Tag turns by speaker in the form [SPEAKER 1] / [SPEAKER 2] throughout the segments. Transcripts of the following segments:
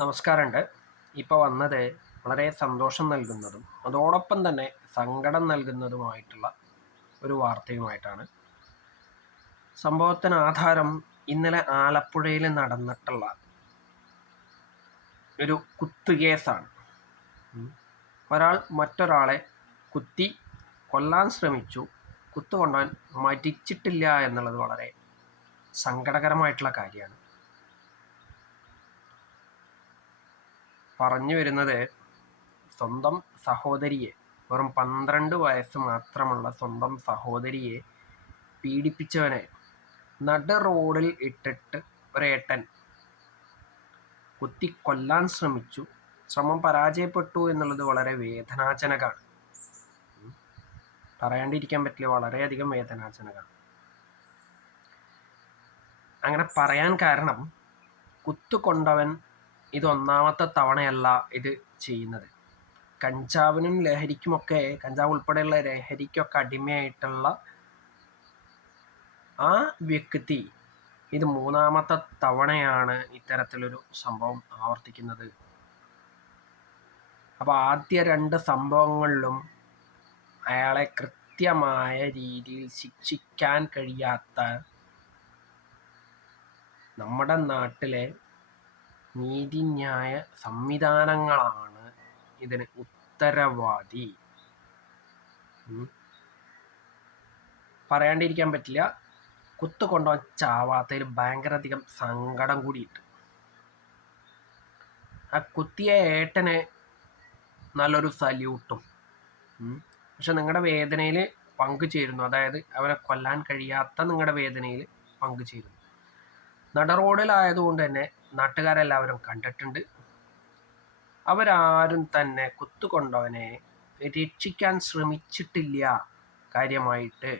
[SPEAKER 1] നമസ്കാരമുണ്ട്. ഇപ്പോൾ വന്നത് വളരെ സന്തോഷം നൽകുന്നതും അതോടൊപ്പം തന്നെ സങ്കടം നൽകുന്നതുമായിട്ടുള്ള ഒരു വാർത്തയുമായിട്ടാണ്. സംഭവത്തിന് ആധാരം ഇന്നലെ ആലപ്പുഴയിൽ നടന്നിട്ടുള്ള ഒരു കുത്തുകേസാണ്. ഒരാൾ മറ്റൊരാളെ കുത്തി കൊല്ലാൻ ശ്രമിച്ചു. കുത്തുകൊണ്ടാൻ മരിച്ചിട്ടില്ല എന്നുള്ളത് വളരെ സങ്കടകരമായിട്ടുള്ള കാര്യമാണ്. പറഞ്ഞു വരുന്നത് സ്വന്തം സഹോദരിയെ വെറും പന്ത്രണ്ട് വയസ്സ് മാത്രമുള്ള സ്വന്തം സഹോദരിയെ പീഡിപ്പിച്ചവനെ നട റോഡിൽ ഇട്ടിട്ട് ഒരേട്ടൻ കുത്തി കൊല്ലാൻ ശ്രമിച്ചു. ശ്രമം പരാജയപ്പെട്ടു എന്നുള്ളത് വളരെ വേദനാജനകമാണ്. പറയാണ്ടിരിക്കാൻ പറ്റില്ല വളരെയധികം വേദനാജനകമാണ്. അങ്ങനെ പറയാൻ കാരണം കുത്തുകൊണ്ടവൻ ഇത് ഒന്നാമത്തെ തവണയല്ല ഇത് ചെയ്യുന്നത്. കഞ്ചാവിനും ലഹരിക്കുമൊക്കെ കഞ്ചാവ് ഉൾപ്പെടെയുള്ള ലഹരിക്കൊക്കെ അടിമയായിട്ടുള്ള ആ വ്യക്തി ഇത് മൂന്നാമത്തെ തവണയാണ് ഇത്തരത്തിലൊരു സംഭവം ആവർത്തിക്കുന്നത്. അപ്പോൾ ആദ്യ രണ്ട് സംഭവങ്ങളിലും അയാളെ കൃത്യമായ രീതിയിൽ ശിക്ഷിക്കാൻ കഴിയാത്ത നമ്മുടെ നാട്ടിലെ നീതിന്യായ സംവിധാനങ്ങളാണ് ഇതിന് ഉത്തരവാദി. പറയാണ്ടിരിക്കാൻ പറ്റില്ല. കുത്തു കൊണ്ടുപോകാൻ ചാവാത്തതിൽ ഭയങ്കരധികം സങ്കടം കൂടിയിട്ട് ആ കുത്തിയ ഏട്ടന് നല്ലൊരു സല്യൂട്ടും. പക്ഷെ നിങ്ങളുടെ വേദനയിൽ പങ്കുചേരുന്നു. അതായത് അവരെ കൊല്ലാൻ കഴിയാത്ത നിങ്ങളുടെ വേദനയിൽ പങ്കുചേരുന്നു. നട റോഡിലായതുകൊണ്ട് തന്നെ നാട്ടുകാരെല്ലാവരും കണ്ടിട്ടുണ്ട്. അവരാരും തന്നെ കുത്തുകൊണ്ടവനെ രക്ഷിക്കാൻ ശ്രമിച്ചിട്ടില്ല കാര്യമായിട്ട്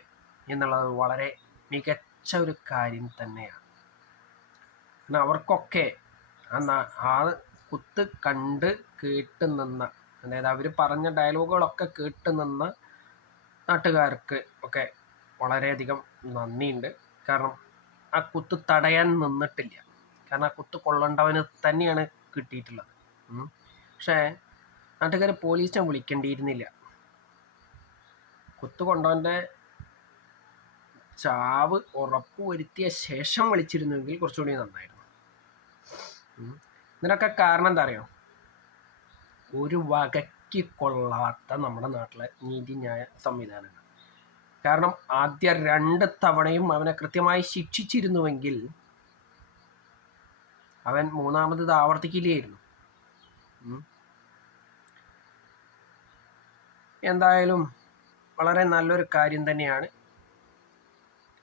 [SPEAKER 1] എന്നുള്ളത് വളരെ മികച്ച ഒരു കാര്യം തന്നെയാണ്. അവർക്കൊക്കെ ആ ആ കുത്ത് കണ്ട് കേട്ട് നിന്ന അതായത് അവർ പറഞ്ഞ ഡയലോഗുകളൊക്കെ കേട്ട് നിന്ന നാട്ടുകാർക്ക് ഒക്കെ വളരെയധികം നന്ദിയുണ്ട്. കാരണം ആ കുത്ത് തടയാൻ നിന്നിട്ടില്ല. കാരണം ആ കുത്ത് കൊള്ളേണ്ടവന് തന്നെയാണ് കിട്ടിയിട്ടുള്ളത്. പക്ഷേ നാട്ടുകാർ പോലീസിനെ വിളിക്കേണ്ടിയിരുന്നില്ല. കുത്ത് കൊണ്ടവന്റെ ചാവ് ഉറപ്പ് വരുത്തിയ ശേഷം വിളിച്ചിരുന്നുവെങ്കിൽ കുറച്ചുകൂടി നന്നായിരുന്നു. ഇതിനൊക്കെ കാരണം എന്താ അറിയോ? ഒരു വകയ്ക്ക് കൊള്ളാത്ത നമ്മുടെ നാട്ടിലെ നീതിന്യായ സംവിധാനങ്ങൾ. കാരണം ആദ്യ രണ്ട് തവണയും അവനെ കൃത്യമായി ശിക്ഷിച്ചിരുന്നുവെങ്കിൽ അവൻ മൂന്നാമത് ആവർത്തിക്കില്ലായിരുന്നു എന്തായാലും വളരെ നല്ലൊരു കാര്യം തന്നെയാണ്.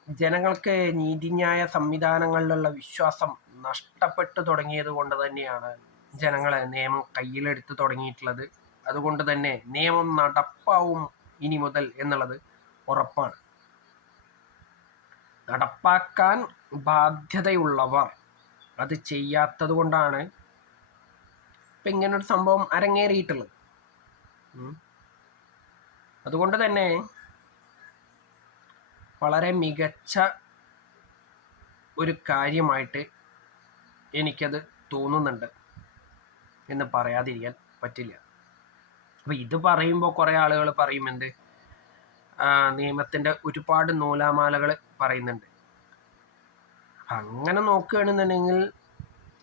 [SPEAKER 1] ജനങ്ങൾക്ക് നീതിന്യായ സംവിധാനങ്ങളിലുള്ള വിശ്വാസം നഷ്ടപ്പെട്ടു തുടങ്ങിയത് കൊണ്ട് തന്നെയാണ് ജനങ്ങളെ നിയമം കയ്യിലെടുത്ത് തുടങ്ങിയിട്ടുള്ളത്. അതുകൊണ്ട് തന്നെ നിയമം നടപ്പാവും ഇനി മുതൽ എന്നുള്ളത് ഉറപ്പാണ്. നടപ്പാക്കാൻ ബാധ്യതയുള്ളവർ അത് ചെയ്യാത്തത് കൊണ്ടാണ് ഇപ്പം ഇങ്ങനൊരു സംഭവം അരങ്ങേറിയിട്ടുള്ളത്. അതുകൊണ്ട് തന്നെ വളരെ മികച്ച ഒരു കാര്യമായിട്ട് എനിക്കത് തോന്നുന്നുണ്ട് എന്ന് പറയാതിരിക്കാൻ പറ്റില്ല. അപ്പോൾ ഇത് പറയുമ്പോൾ കുറേ ആളുകൾ പറയും എന്ത്? നിയമത്തിന്റെ ഒരുപാട് നൂലാമാലകൾ പറയുന്നുണ്ട്. അങ്ങനെ നോക്കുകയാണെന്നുണ്ടെങ്കിൽ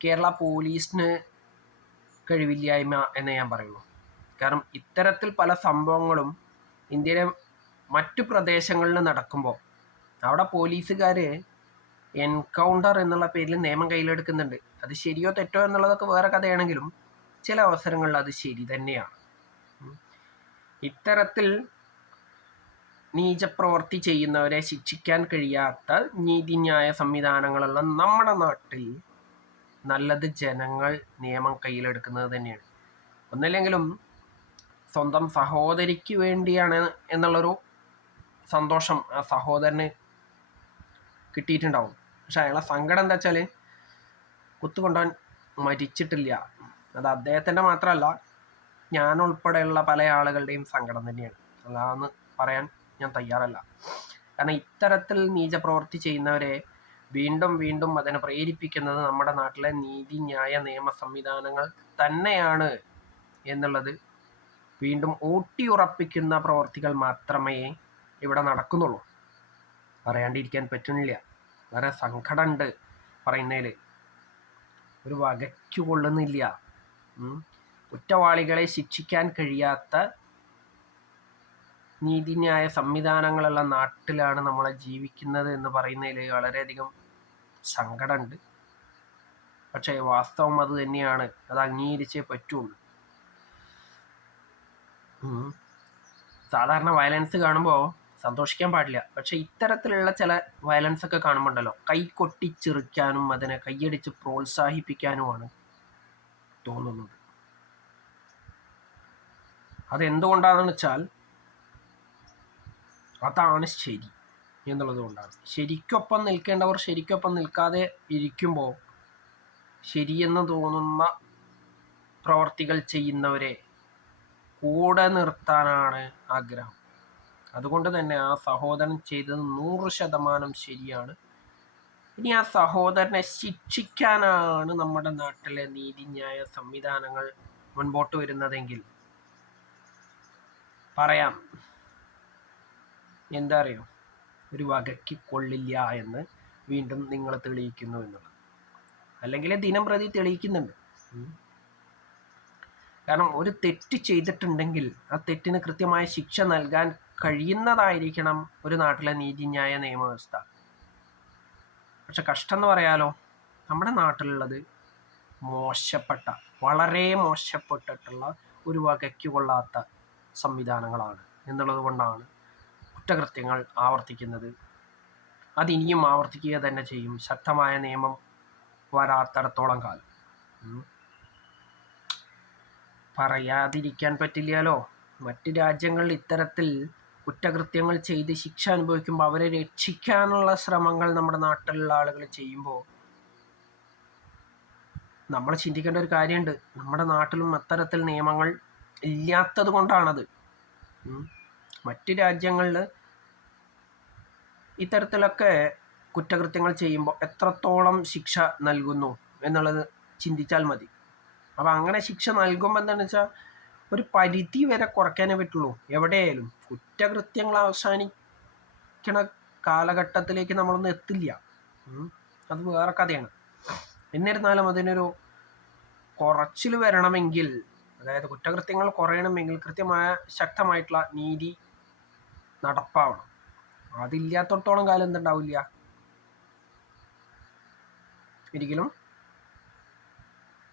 [SPEAKER 1] കേരള പോലീസിന് കഴിവില്ലായ്മ എന്ന് ഞാൻ പറയുള്ളൂ കാരണം ഇത്തരത്തിൽ പല സംഭവങ്ങളും ഇന്ത്യയിലെ മറ്റു പ്രദേശങ്ങളിൽ നടക്കുമ്പോൾ അവിടെ പോലീസുകാർ എൻകൗണ്ടർ എന്നുള്ള പേരിൽ നിയമം കയ്യിലെടുക്കുന്നുണ്ട്. അത് ശരിയോ തെറ്റോ എന്നുള്ളതൊക്കെ വേറെ കഥയാണെങ്കിലും ചില അവസരങ്ങളിൽ അത് ശരി തന്നെയാണ്. ഇത്തരത്തിൽ നീചപ്രവൃത്തി ചെയ്യുന്നവരെ ശിക്ഷിക്കാൻ കഴിയാത്ത നീതിന്യായ സംവിധാനങ്ങളുള്ള നമ്മുടെ നാട്ടിൽ നല്ലത് ജനങ്ങൾ നിയമം കയ്യിലെടുക്കുന്നത് തന്നെയാണ്. ഒന്നില്ലെങ്കിലും സ്വന്തം സഹോദരിക്ക് വേണ്ടിയാണ് എന്നുള്ളൊരു സന്തോഷം ആ സഹോദരന് കിട്ടിയിട്ടുണ്ടാവും. പക്ഷെ അയാളെ സങ്കടം എന്താ വെച്ചാൽ കുത്തുകൊണ്ടവൻ മരിച്ചിട്ടില്ല. അത് അദ്ദേഹത്തിന്റെ മാത്രമല്ല ഞാൻ ഉൾപ്പെടെയുള്ള പല ആളുകളുടെയും സങ്കടം തന്നെയാണ്. അതാന്ന് പറയാൻ ഞാൻ തയ്യാറല്ല. കാരണം ഇത്തരത്തിൽ നീചപ്രവൃത്തി ചെയ്യുന്നവരെ വീണ്ടും വീണ്ടും അതിനെ പ്രേരിപ്പിക്കുന്നത് നമ്മുടെ നാട്ടിലെ നീതി ന്യായ നിയമ സംവിധാനങ്ങൾ തന്നെയാണ് എന്നുള്ളത് വീണ്ടും ഊട്ടിയുറപ്പിക്കുന്ന പ്രവർത്തികൾ മാത്രമേ ഇവിടെ നടക്കുന്നുള്ളൂ. പറയാണ്ടിരിക്കാൻ പറ്റുന്നില്ല. വളരെ സങ്കടമുണ്ട് പറയുന്നതിൽ. ഒരു വകയ്ക്കു കൊള്ളുന്നില്ല. കുറ്റവാളികളെ ശിക്ഷിക്കാൻ കഴിയാത്ത നീതിന്യായ സംവിധാനങ്ങളുള്ള നാട്ടിലാണ് നമ്മൾ ജീവിക്കുന്നത് എന്ന് പറയുന്നതിൽ വളരെയധികം സങ്കടമുണ്ട്. പക്ഷേ വാസ്തവം അത് തന്നെയാണ്. അത് അംഗീകരിച്ചേ പറ്റുള്ളൂ. സാധാരണ വയലൻസ് കാണുമ്പോൾ സന്തോഷിക്കാൻ പാടില്ല. പക്ഷെ ഇത്തരത്തിലുള്ള ചില വയലൻസ് ഒക്കെ കാണുമ്പോണ്ടല്ലോ കൈ കൊട്ടിച്ചെറിക്കാനും അതിനെ കൈയടിച്ച് പ്രോത്സാഹിപ്പിക്കാനുമാണ് തോന്നുന്നത്. അതെന്തുകൊണ്ടാണെന്ന് വെച്ചാൽ അതാണ് ശരി എന്നുള്ളത് കൊണ്ടാണ്. ശരിക്കൊപ്പം നിൽക്കേണ്ടവർ ശരിക്കൊപ്പം നിൽക്കാതെ ഇരിക്കുമ്പോൾ ശരിയെന്ന് തോന്നുന്ന പ്രവർത്തികൾ ചെയ്യുന്നവരെ കൂടെ നിർത്താനാണ് ആഗ്രഹം. അതുകൊണ്ട് തന്നെ ആ സഹോദരൻ ചെയ്തത് നൂറ് ശതമാനം ശരിയാണ്. ഇനി ആ സഹോദരനെ ശിക്ഷിക്കാനാണ് നമ്മുടെ നാട്ടിലെ നീതിന്യായ സംവിധാനങ്ങൾ മുൻപോട്ട് വരുന്നതെങ്കിൽ പറയാം. എന്താ അറിയോ ഒരു വകയ്ക്ക് കൊള്ളില്ല എന്ന് വീണ്ടും നിങ്ങൾ തെളിയിക്കുന്നു എന്നുള്ളത്. അല്ലെങ്കിൽ ദിനം പ്രതി തെളിയിക്കുന്നുണ്ട്. കാരണം ഒരു തെറ്റ് ചെയ്തിട്ടുണ്ടെങ്കിൽ ആ തെറ്റിന് കൃത്യമായ ശിക്ഷ നൽകാൻ കഴിയുന്നതായിരിക്കണം ഒരു നാട്ടിലെ നീതിന്യായ നിയമവ്യവസ്ഥ. പക്ഷെ കഷ്ടം എന്ന് പറയാലോ നമ്മുടെ നാട്ടിലുള്ളത് മോശപ്പെട്ട വളരെ മോശപ്പെട്ടിട്ടുള്ള ഒരു വകയ്ക്ക് കൊള്ളാത്ത സംവിധാനങ്ങളാണ് എന്നുള്ളത് കൊണ്ടാണ് കുറ്റകൃത്യങ്ങൾ ആവർത്തിക്കുന്നത്. അതിനിയും ആവർത്തിക്കുക തന്നെ ചെയ്യും. ശക്തമായ നിയമം വരാത്തടത്തോളം കാലം. പറയാതിരിക്കാൻ പറ്റില്ലല്ലോ. മറ്റു രാജ്യങ്ങളിൽ ഇത്തരത്തിൽ കുറ്റകൃത്യങ്ങൾ ചെയ്ത് ശിക്ഷ അനുഭവിക്കുമ്പോൾ അവരെ രക്ഷിക്കാനുള്ള ശ്രമങ്ങൾ നമ്മുടെ നാട്ടിലുള്ള ആളുകൾ ചെയ്യുമ്പോൾ നമ്മൾ ചിന്തിക്കേണ്ട ഒരു കാര്യമുണ്ട് നമ്മുടെ നാട്ടിലും അത്തരത്തിൽ നിയമങ്ങൾ ഇല്ലാത്തത് കൊണ്ടാണത്. മറ്റ് രാജ്യങ്ങളിൽ ഇത്തരത്തിലൊക്കെ കുറ്റകൃത്യങ്ങൾ ചെയ്യുമ്പോൾ എത്രത്തോളം ശിക്ഷ നൽകുന്നു എന്നുള്ളത് ചിന്തിച്ചാൽ മതി. അപ്പം അങ്ങനെ ശിക്ഷ നൽകുമ്പോൾ എന്താണെന്ന് വെച്ചാൽ ഒരു പരിധി വരെ കുറയ്ക്കാനേ പറ്റുള്ളൂ. എവിടെയായാലും കുറ്റകൃത്യങ്ങൾ അവസാനിക്കണ കാലഘട്ടത്തിലേക്ക് നമ്മളൊന്നും എത്തില്ല. അത് വേറെ കഥയാണ്. എന്നിരുന്നാലും അതിനൊരു കുറച്ചിൽ വരണമെങ്കിൽ അതായത് കുറ്റകൃത്യങ്ങൾ കുറയണമെങ്കിൽ കൃത്യമായ ശക്തമായിട്ടുള്ള നീതി നടപ്പാവണം. അതില്ലാത്തടത്തോളം കാലം എന്തുണ്ടാവില്ല? ഒരിക്കലും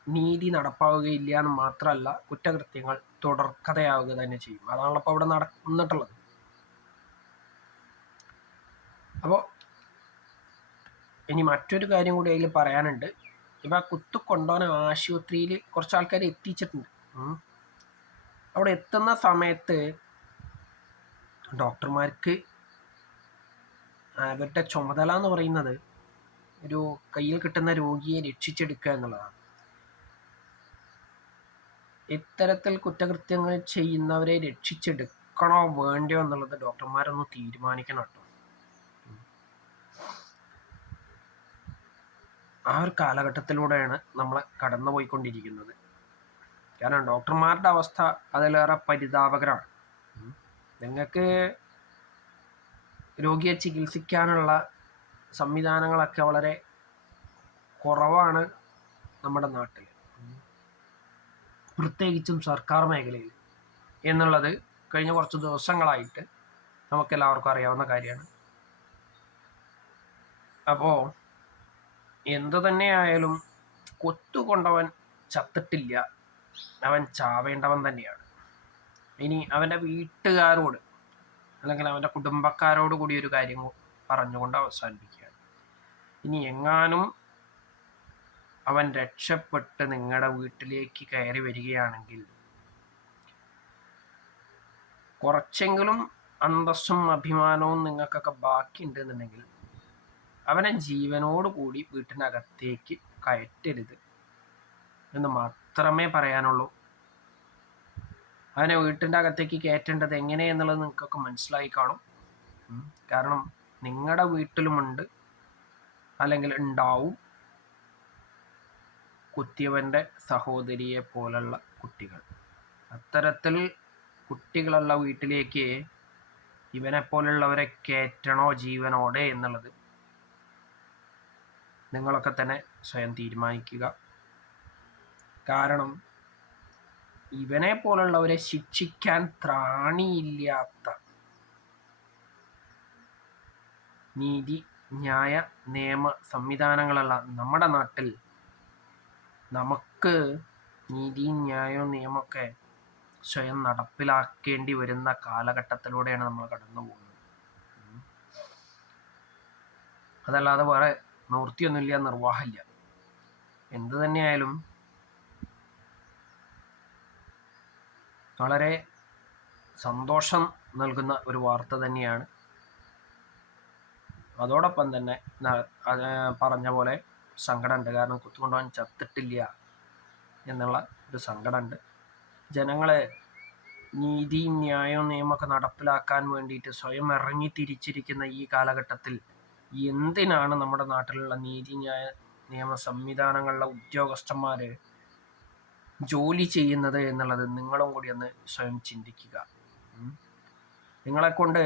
[SPEAKER 1] നീതി നടപ്പാവുകയില്ല എന്ന് മാത്രമല്ല കുറ്റകൃത്യങ്ങൾ തുടർക്കഥയാവുക തന്നെ ചെയ്യും. അതാണല്ലോ ഇപ്പോൾ അവിടെ നടന്നിട്ടുള്ളത് അപ്പോൾ ഇനി മറ്റൊരു കാര്യം കൂടി അതിൽ പറയാനുണ്ട്. ഇപ്പം ആ കുത്തു കൊണ്ടുപോകാൻ ആശുപത്രിയിൽ കുറച്ച് ആൾക്കാർ എത്തിച്ചിട്ടുണ്ട് അവിടെ എത്തുന്ന സമയത്ത് ഡോക്ടർമാർക്ക് അവരുടെ ചുമതല എന്ന് പറയുന്നത് ഒരു കയ്യിൽ കിട്ടുന്ന രോഗിയെ രക്ഷിച്ചെടുക്കുക എന്നുള്ളതാണ്. ഇത്തരത്തിൽ കുറ്റകൃത്യങ്ങൾ ചെയ്യുന്നവരെ രക്ഷിച്ചെടുക്കണോ വേണ്ടയോ എന്നുള്ളത് ഡോക്ടർമാരൊന്ന് തീരുമാനിക്കണം കേട്ടോ. ആ ഒരു കാലഘട്ടത്തിലൂടെയാണ് നമ്മൾ കടന്നു പോയിക്കൊണ്ടിരിക്കുന്നത് കാരണം ഡോക്ടർമാരുടെ അവസ്ഥ അതിലേറെ പരിതാപകരമാണ്. നിങ്ങൾക്ക് രോഗിയെ ചികിത്സിക്കാനുള്ള സംവിധാനങ്ങളൊക്കെ വളരെ കുറവാണ് നമ്മുടെ നാട്ടിൽ. പ്രത്യേകിച്ചും സർക്കാർ മേഖലയിൽ എന്നുള്ളത് കഴിഞ്ഞ കുറച്ച് ദിവസങ്ങളായിട്ട് നമുക്കെല്ലാവർക്കും അറിയാവുന്ന കാര്യമാണ്. അപ്പോൾ എന്തു തന്നെയായാലും കൊത്തുകൊണ്ടവൻ ചത്തിട്ടില്ല. അവൻ ചാവേണ്ടവൻ തന്നെയാണ്. ഇനി അവന്റെ വീട്ടുകാരോട് അല്ലെങ്കിൽ അവന്റെ കുടുംബക്കാരോട് കൂടി ഒരു കാര്യം പറഞ്ഞുകൊണ്ട് അവസാനിപ്പിക്കുകയാണ്. ഇനി എങ്ങാനും അവൻ രക്ഷപ്പെട്ട് നിങ്ങളുടെ വീട്ടിലേക്ക് കയറി വരികയാണെങ്കിൽ കുറച്ചെങ്കിലും അന്തസ്സും അഭിമാനവും നിങ്ങൾക്കൊക്കെ ബാക്കിയുണ്ടെന്നുണ്ടെങ്കിൽ അവനെ ജീവനോട് കൂടി വീട്ടിനകത്തേക്ക് കയറ്റരുത് എന്ന് മാത്രമേ പറയാനുള്ളൂ. അവനെ വീട്ടിന്റെ അകത്തേക്ക് കയറ്റേണ്ടത് എങ്ങനെയെന്നുള്ളത് നിങ്ങൾക്കൊക്കെ മനസ്സിലായി കാണും. കാരണം നിങ്ങളുടെ വീട്ടിലുമുണ്ട്. അല്ലെങ്കിൽ ഉണ്ടാവും. കുത്തിയവന്റെ സഹോദരിയെ പോലുള്ള കുട്ടികൾ. അത്തരത്തിൽ കുട്ടികളുള്ള വീട്ടിലേക്ക് ഇവനെ പോലുള്ളവരെ കയറ്റണോ ജീവനോടെ എന്നുള്ളത് നിങ്ങളൊക്കെ തന്നെ സ്വയം തീരുമാനിക്കുക. കാരണം ഇവനെ പോലുള്ളവരെ ശിക്ഷിക്കാൻ ത്രാണിയില്ലാത്ത നീതി ന്യായ നിയമ സംവിധാനങ്ങളുള്ള നമ്മുടെ നാട്ടിൽ. നമുക്ക് നീതി ന്യായവും നിയമമൊക്കെ സ്വയം നടപ്പിലാക്കേണ്ടി വരുന്ന കാലഘട്ടത്തിലൂടെയാണ് നമ്മൾ കടന്നു പോകുന്നത്. അതല്ലാതെ വേറെ നിവൃത്തിയൊന്നുമില്ല നിർവാഹമില്ല. എന്ത് തന്നെയായാലും വളരെ സന്തോഷം നൽകുന്ന ഒരു വാർത്ത തന്നെയാണ്. അതോടൊപ്പം തന്നെ പറഞ്ഞ പോലെ സങ്കടമുണ്ട്. കാരണം കുത്തുകൊണ്ടുപോകാൻ ചത്തിട്ടില്ല എന്നുള്ള ഒരു സങ്കടമുണ്ട്. ജനങ്ങളെ നീതിയും ന്യായവും നിയമമൊക്കെ നടപ്പിലാക്കാൻ വേണ്ടിയിട്ട് സ്വയം ഇറങ്ങി തിരിച്ചിരിക്കുന്ന ഈ കാലഘട്ടത്തിൽ എന്തിനാണ് നമ്മുടെ നാട്ടിലുള്ള നീതി ന്യായ നിയമ സംവിധാനങ്ങളിലെ ഉദ്യോഗസ്ഥന്മാർ ജോലി ചെയ്യുന്നത് എന്നുള്ളത് നിങ്ങളും കൂടി ഒന്ന് സ്വയം ചിന്തിക്കുക. നിങ്ങളെ നിങ്ങളെക്കൊണ്ട്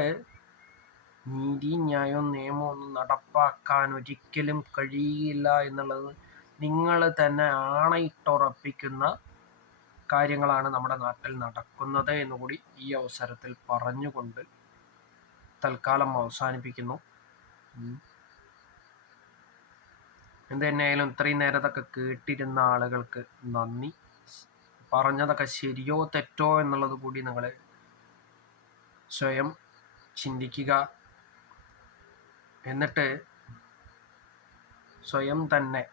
[SPEAKER 1] നീതി ന്യായവും നിയമവും ഒന്നും നടപ്പാക്കാൻ ഒരിക്കലും കഴിയില്ല എന്നുള്ളത് നിങ്ങൾ തന്നെ ആണയിട്ടുറപ്പിക്കുന്ന കാര്യങ്ങളാണ് നമ്മുടെ നാട്ടിൽ നടക്കുന്നത് എന്നുകൂടി ഈ അവസരത്തിൽ പറഞ്ഞുകൊണ്ട് തൽക്കാലം അവസാനിപ്പിക്കുന്നു. എന്ത് തന്നെയായാലും ഇത്രയും നേരത്തൊക്കെ കേട്ടിരുന്ന ആളുകൾക്ക് നന്ദി. പറഞ്ഞതൊക്കെ ശരിയോ തെറ്റോ എന്നുള്ളത് കൂടി നിങ്ങൾ സ്വയം ചിന്തിക്കുക. എന്നിട്ട് സ്വയം തന്നെ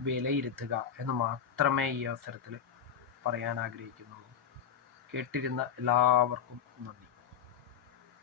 [SPEAKER 1] വിലയിരുത്തുക എന്ന് മാത്രമേ ഈ അവസരത്തിൽ പറയാൻ ആഗ്രഹിക്കുന്നുള്ളൂ. കേട്ടിരുന്ന എല്ലാവർക്കും നന്ദി.